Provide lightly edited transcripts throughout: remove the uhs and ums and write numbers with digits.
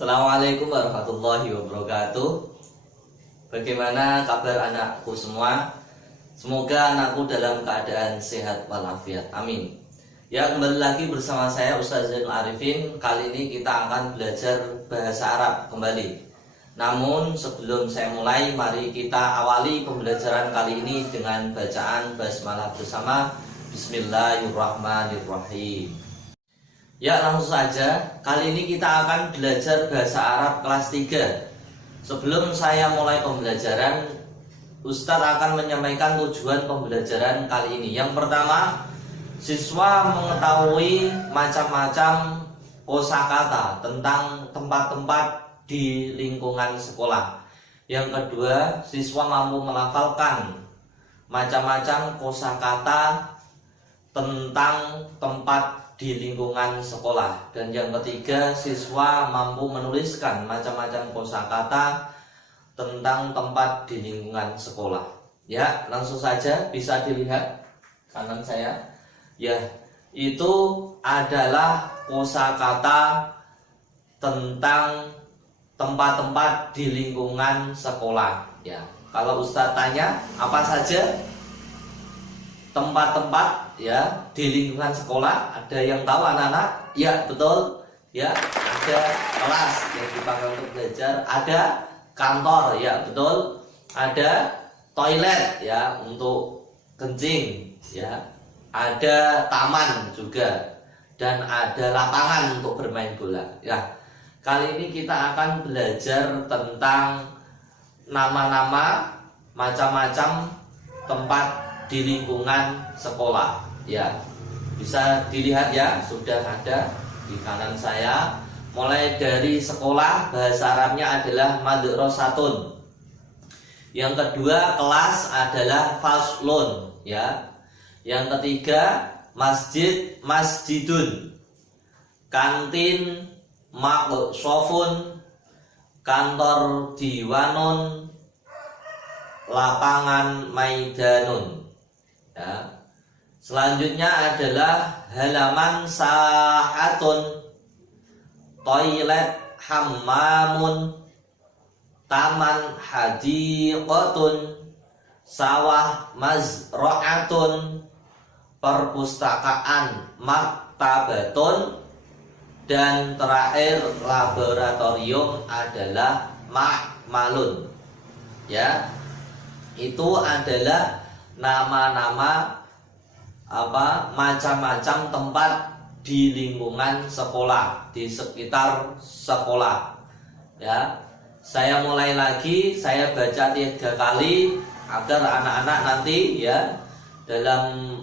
Assalamualaikum warahmatullahi wabarakatuh. Bagaimana kabar anakku semua? Semoga anakku dalam keadaan sehat walafiat. Amin. Ya, kembali lagi bersama saya Ustaz Zainul Arifin. Kali ini kita akan belajar bahasa Arab kembali. Namun sebelum saya mulai, mari kita awali pembelajaran kali ini dengan bacaan basmalah bersama. Bismillahirrahmanirrahim. Ya, langsung saja. Kali ini kita akan belajar bahasa Arab kelas 3. Sebelum saya mulai pembelajaran, Ustadz akan menyampaikan tujuan pembelajaran kali ini. Yang pertama, siswa mengetahui macam-macam kosakata tentang tempat-tempat di lingkungan sekolah. Yang kedua, siswa mampu melafalkan macam-macam kosakata tentang tempat di lingkungan sekolah. Dan yang ketiga, siswa mampu menuliskan macam-macam kosakata tentang tempat di lingkungan sekolah. Ya, langsung saja bisa dilihat kanan saya. Ya, itu adalah kosakata tentang tempat-tempat di lingkungan sekolah. Ya, kalau Ustadz tanya apa saja tempat-tempat ya di lingkungan sekolah, ada yang tahu anak-anak? Ya, betul. Ya, ada kelas yang dipakai untuk belajar, ada kantor, ya betul. Ada toilet ya untuk kencing, ya. Ada taman juga, dan ada lapangan untuk bermain bola. Ya, kali ini kita akan belajar tentang nama-nama macam-macam tempat di lingkungan sekolah. Ya, bisa dilihat ya, sudah ada di kanan saya. Mulai dari sekolah, bahasa Arabnya adalah madrasatun. Yang kedua, kelas adalah faslun, ya. Yang ketiga, masjid, masjidun. Kantin, maqshafun. Kantor, diwanun. Lapangan, maidanun. Ya. Selanjutnya adalah halaman, sahatun. Toilet, hammamun. Taman, hadiqatun. Sawah, mazra'atun. Perpustakaan, maktabatun. Dan terakhir, laboratorium adalah ma'malun. Ya, itu adalah nama-nama macam-macam tempat di lingkungan sekolah, di sekitar sekolah. Ya, saya mulai lagi, saya baca 3 kali agar anak-anak nanti ya dalam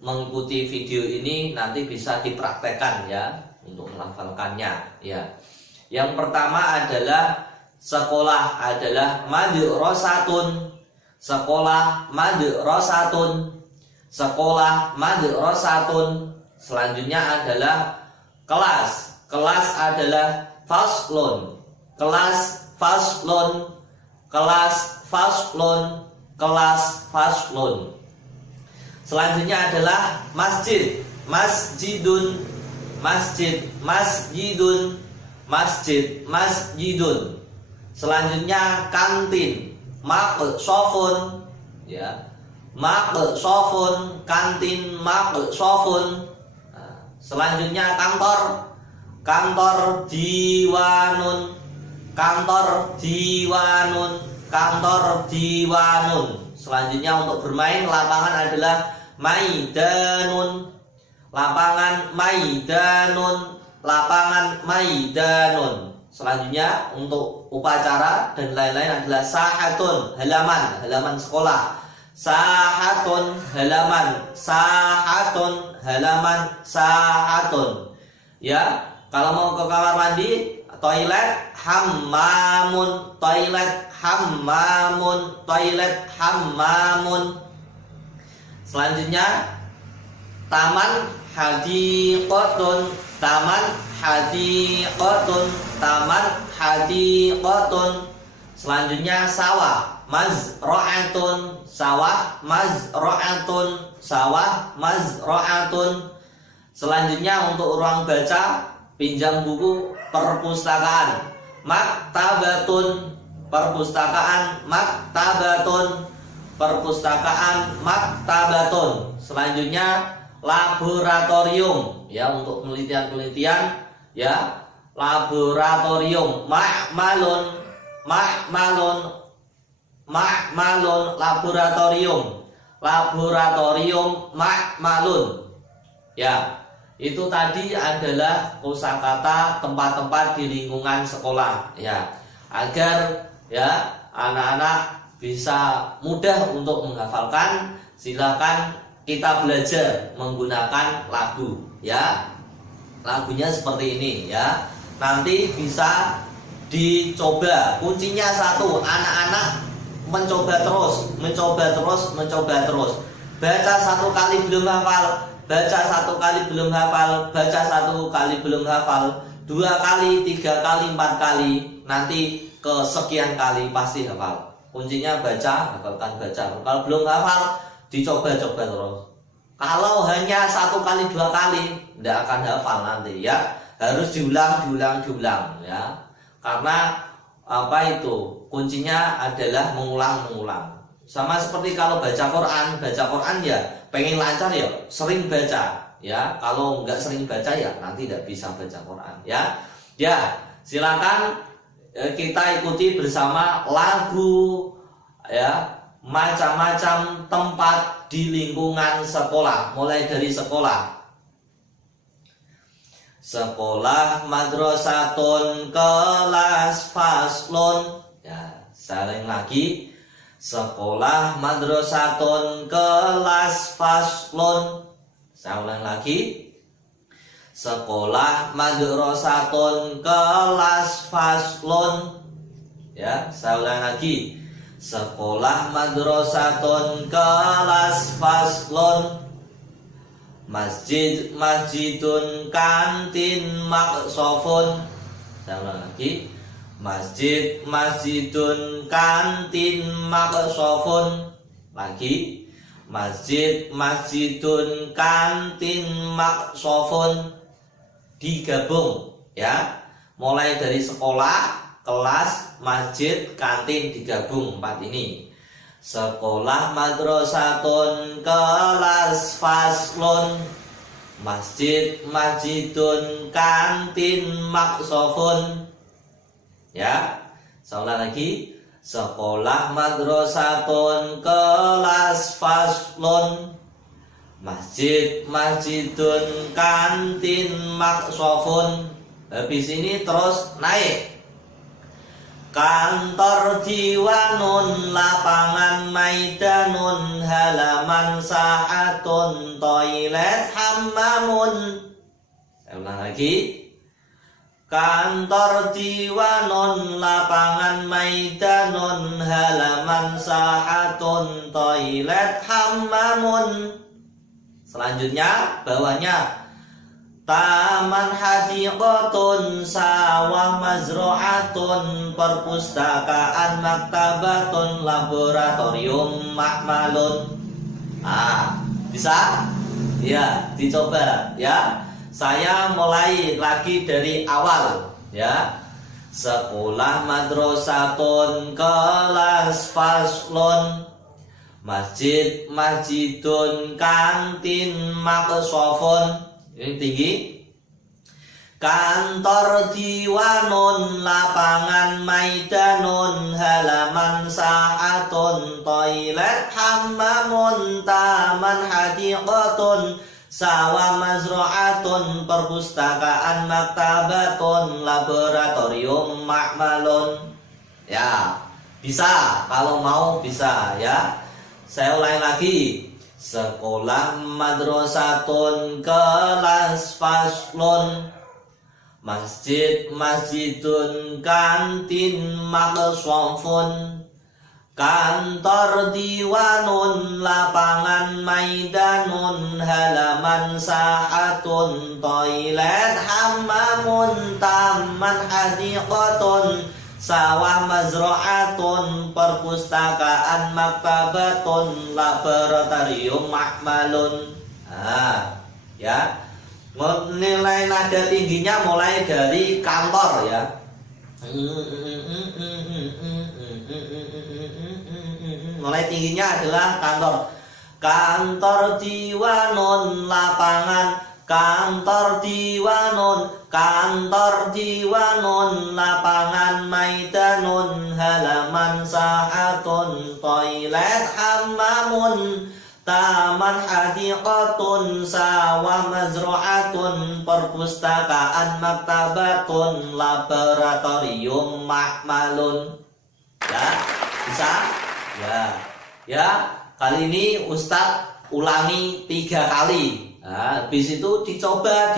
mengikuti video ini nanti bisa dipraktekkan ya untuk melafalkannya. Ya, yang pertama adalah sekolah adalah madrasatun. Sekolah, madrasatun. Sekolah, madrasatun. Selanjutnya adalah kelas. Kelas adalah faslun. Kelas, faslun. Kelas, faslun. Kelas, faslun. Selanjutnya adalah masjid. Masjidun. Masjid, masjidun. Masjid, masjidun. Selanjutnya kantin. Maqshafun, ya. Maqshafun, kantin, maqshafun. Selanjutnya kantor. Kantor, diwanun. Kantor, diwanun. Kantor, diwanun. Selanjutnya untuk bermain, lapangan adalah maidanun. Lapangan, maidanun. Lapangan, maidanun. Selanjutnya untuk upacara dan lain-lain adalah sahatun, halaman, halaman sekolah. Sahatun, halaman. Sahatun, halaman. Sahatun. Ya, kalau mau ke kamar mandi, toilet, hammamun. Toilet, hammamun. Toilet, hammamun. Selanjutnya taman, hadiqatun. Taman, hadiqatun. Taman, hadiqatun. Selanjutnya sawah, mazra'atun. Sawah, mazra'atun. Sawah, mazra'atun. Selanjutnya untuk ruang baca, pinjam buku perpustakaan. maktabatun, perpustakaan, maktabatun, perpustakaan, maktabatun. Selanjutnya laboratorium, ya, untuk penelitian-penelitian, ya, laboratorium. Ma'malun, ma'malun, ma'malun, laboratorium, laboratorium, ma'malun. Ya, itu tadi adalah kosakata tempat-tempat di lingkungan sekolah, ya, agar ya anak-anak bisa mudah untuk menghafalkan. Silakan kita belajar menggunakan lagu, ya. Lagunya seperti ini, ya. Nanti bisa dicoba. Kuncinya satu, anak-anak mencoba terus, mencoba terus, mencoba terus. Baca satu kali belum hafal, baca satu kali belum hafal, baca satu kali belum hafal, 2 kali, 3 kali, 4 kali, nanti kesekian kali pasti hafal. Kuncinya baca, hafalkan, baca. Kalau belum hafal, dicoba-coba terus. Kalau hanya 1 kali, 2 kali, tidak akan hafal nanti, ya. Harus diulang, diulang, ya. Karena apa itu? Kuncinya adalah mengulang. Sama seperti kalau baca Quran ya pengen lancar ya sering baca, ya. Kalau nggak sering baca ya nanti tidak bisa baca Quran, ya. Ya, silakan kita ikuti bersama lagu, ya, macam-macam tempat di lingkungan sekolah, mulai dari sekolah. Sekolah, madrasatun, kelas, faslun. Ya, saling lagi. Sekolah, madrasatun, kelas, faslun. Saya ulang lagi. Sekolah, madrasatun, kelas, faslun. Ya, saya ulang lagi. Sekolah, madrasatun, kelas, faslun. Masjid, masjidun, kantin, maksofun. Saya ulang lagi. Masjid, masjidun, kantin, maksofun. Lagi. Masjid, masjidun, kantin, maksofun. Digabung, ya. Mulai dari sekolah, kelas, masjid, kantin, digabung 4 ini. Sekolah, madrasatun, kelas, faslun. Masjid, masjidun, kantin, maksofun. Ya, saya ulang lagi. Sekolah, madrasatun, kelas, faslun. Masjid, masjidun, kantin, maksofun. Habis ini terus naik. Kantor, diwanun, lapangan, maidanun, halaman, sahatun, toilet, hammamun. Saya ulang lagi. Kantor, diwanun, lapangan, maidanun, halaman, sahatun, toilet, hammamun. Selanjutnya bawahnya. Taman, hadiqatun, sawah, mazro'atun, perpustakaan, maktabatun, laboratorium, ma'malun. Bisa? Ya, dicoba, ya. Saya mulai lagi dari awal, ya. Sekolah, madrasatun, kelas, faslun. Masjid, masjidun, kantin, maksofun. Ini tinggi. Kantor, diwanun, lapangan, maidanun, halaman, sahatun, toilet, hammamun, taman, hadiqatun, sawah, mazro'atun, perpustakaan, maktabatun, laboratorium, ma'malun. Ya, bisa. Kalau mau bisa, ya. Saya ulangi lagi. Sekolah, madrasatun, kelas, faslun. Masjid, masjidun, kantin, maksofun. Kantor, diwanun, lapangan, maidanun, halaman, sahatun, toilet, hammamun, taman, hadiqatun, sawah, mazro'atun, perpustakaan, maktabatun, laboratorium, ma'malun. Ya. Nilai nada tingginya mulai dari kantor, ya. Mulai tingginya adalah kantor. Kantor Diwanun lapangan, kantor Diwanun, kantor Diwanun lapangan, maidanun halaman, sahatun toilet hammamun, taman hadiqatun, sawah mazru'atun, perpustakaan, maktabatun, laboratorium, mahmalun. Ya, bisa? Ya. Kali ini Ustadz ulangi 3 kali. Nah, habis itu dicoba.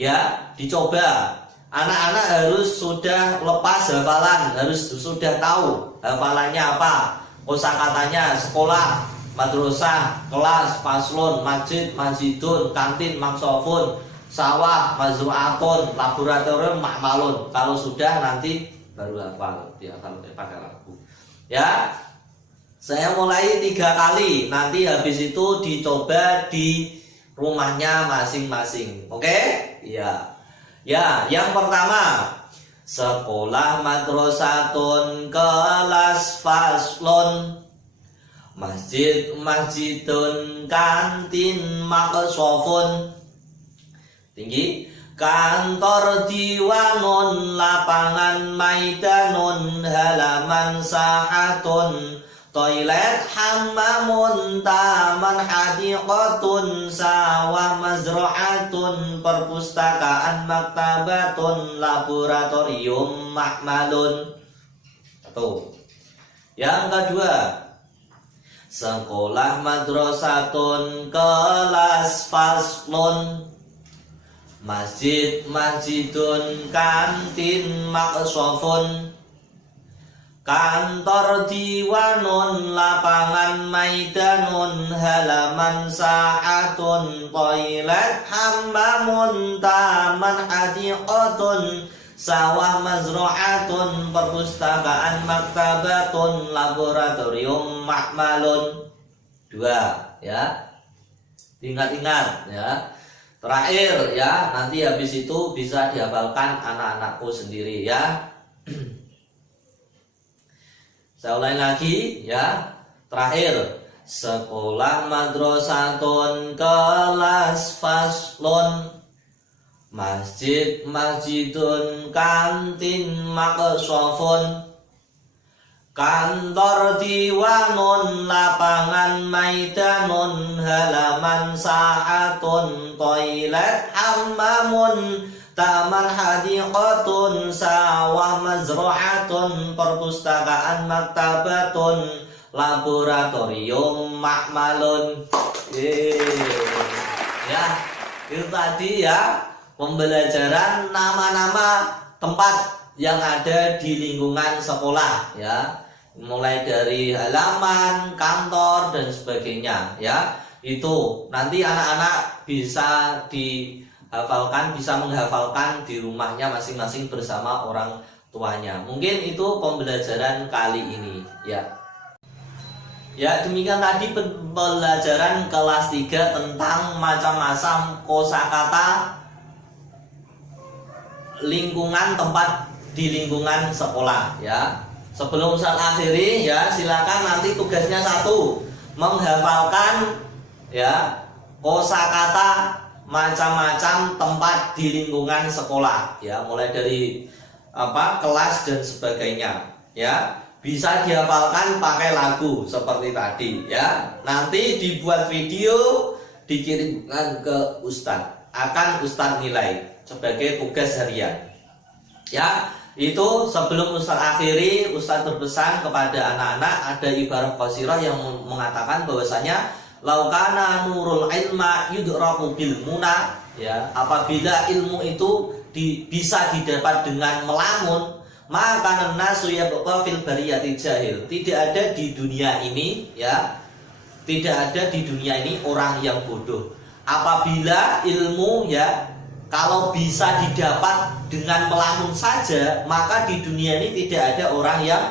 Ya, dicoba. Anak-anak harus sudah lepas hafalan, harus sudah tahu hafalannya apa, kosakatanya, sekolah, madrasah, kelas, faslun, masjid, masjidun, kantin, maksofun, sawah, mazru'atun, laboratorium, mahmalun. Kalau sudah nanti baru hafal. Ya, kalau pakai lagu. Ya. Saya mulai 3 kali, nanti habis itu dicoba di rumahnya masing-masing. Oke? Ya. Ya, yang pertama, sekolah madrasatun, kelas faslun, masjid masjidun, kantin maksofun. Tinggi. Kantor Diwanun lapangan, maidanun halaman, sahatun toilet hammamun, taman hadiqatun, sawah mazru'atun, perpustakaan, maktabatun, laboratorium, mahmalun. Satu. Yang kedua, sekolah madrasatun, kelas faslun, masjid masjidun, kantin maksofun, kantor Diwanun lapangan, maidanun halaman, sahatun toilet hammamun, taman hadiqatun, sawah mazru'atun, perpustakaan, maktabatun, laboratorium, mahmalun. 2. Ya, ingat-ingat ya. Terakhir ya, nanti habis itu bisa dihafalkan anak-anakku sendiri ya. Saya ulangi lagi ya. Terakhir, sekolah madrasatun, kelas faslun, masjid masjidun, kantin maksofun, kantor Diwanun lapangan, maidanun halaman, sahatun toilet hammamun, taman hadiqatun, sawah mazru'atun, perpustakaan, maktabatun, laboratorium, mahmalun. Ya, itu tadi ya pembelajaran nama-nama tempat yang ada di lingkungan sekolah ya, mulai dari halaman, kantor dan sebagainya ya. Itu nanti anak-anak bisa dihafalkan, bisa menghafalkan di rumahnya masing-masing bersama orang tuanya. Mungkin itu pembelajaran kali ini ya. Ya, demikian tadi pembelajaran kelas 3 tentang macam-macam kosakata lingkungan tempat di lingkungan sekolah ya. Sebelum saya akhiri ya, silakan nanti tugasnya 1, menghafalkan ya kosakata macam-macam tempat di lingkungan sekolah ya, mulai dari kelas dan sebagainya ya. Bisa dihafalkan pakai lagu seperti tadi ya. Nanti dibuat video, dikirimkan ke Ustadz, akan Ustadz nilai sebagai tugas harian ya. Itu sebelum Ustadz akhiri, Ustadz berpesan kepada anak-anak, ada ibarat qasirah yang mengatakan bahwasanya laukana nurul ilma yudraku bil muna ya, apabila ilmu itu bisa didapat dengan melamun, maka nasu yabqa fil bariyati jahil. Tidak ada di dunia ini ya, tidak ada di dunia ini orang yang bodoh. Apabila ilmu ya, kalau bisa didapat dengan melamun saja, maka di dunia ini tidak ada orang yang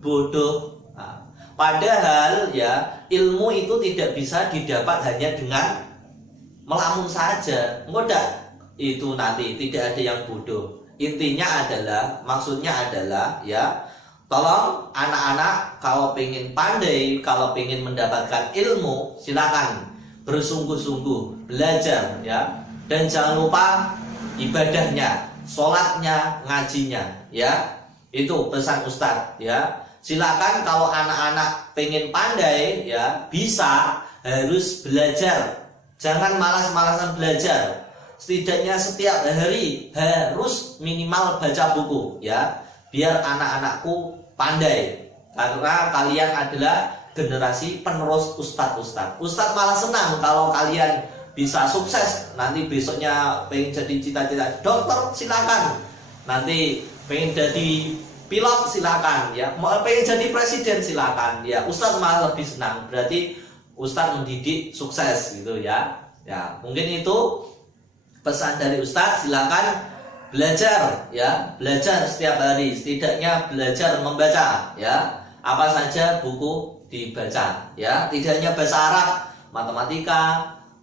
bodoh. Nah, padahal ya, ilmu itu tidak bisa didapat hanya dengan melamun saja. Mudah itu nanti tidak ada yang bodoh Intinya adalah, maksudnya adalah ya, tolong anak-anak kalau pengen pandai, kalau pengen mendapatkan ilmu, silakan bersungguh-sungguh belajar ya. Dan jangan lupa ibadahnya, sholatnya, ngajinya ya. Itu pesan Ustadz ya. Silakan kalau anak-anak pengen pandai ya, bisa, harus belajar. Jangan malas-malasan belajar. Setidaknya setiap hari harus minimal baca buku ya, biar anak-anakku pandai, karena kalian adalah generasi penerus ustadz-ustadz. Ustadz malah senang kalau kalian bisa sukses. Nanti besoknya pengen jadi cita-cita dokter, silakan. Nanti pengen jadi pilot, silakan ya. Mau pengen jadi presiden, silakan ya. Ustadz malah lebih senang, berarti ustadz mendidik sukses gitu ya. Ya, mungkin itu pesan dari Ustadz. Silakan belajar ya, belajar setiap hari, setidaknya belajar membaca ya. Apa saja buku dibaca ya, tidak hanya bahasa Arab, matematika,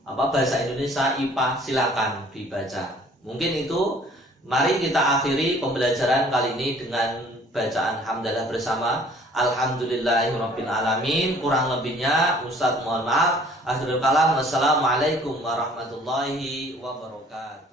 bahasa Indonesia, IPA, silakan dibaca. Mungkin itu. Mari kita akhiri pembelajaran kali ini dengan bacaan hamdalah bersama. Alhamdulillahirabbil alamin. Kurang lebihnya Ustadz mohon maaf. Akhirul kalam, wassalamualaikum warahmatullahi wabarakatuh.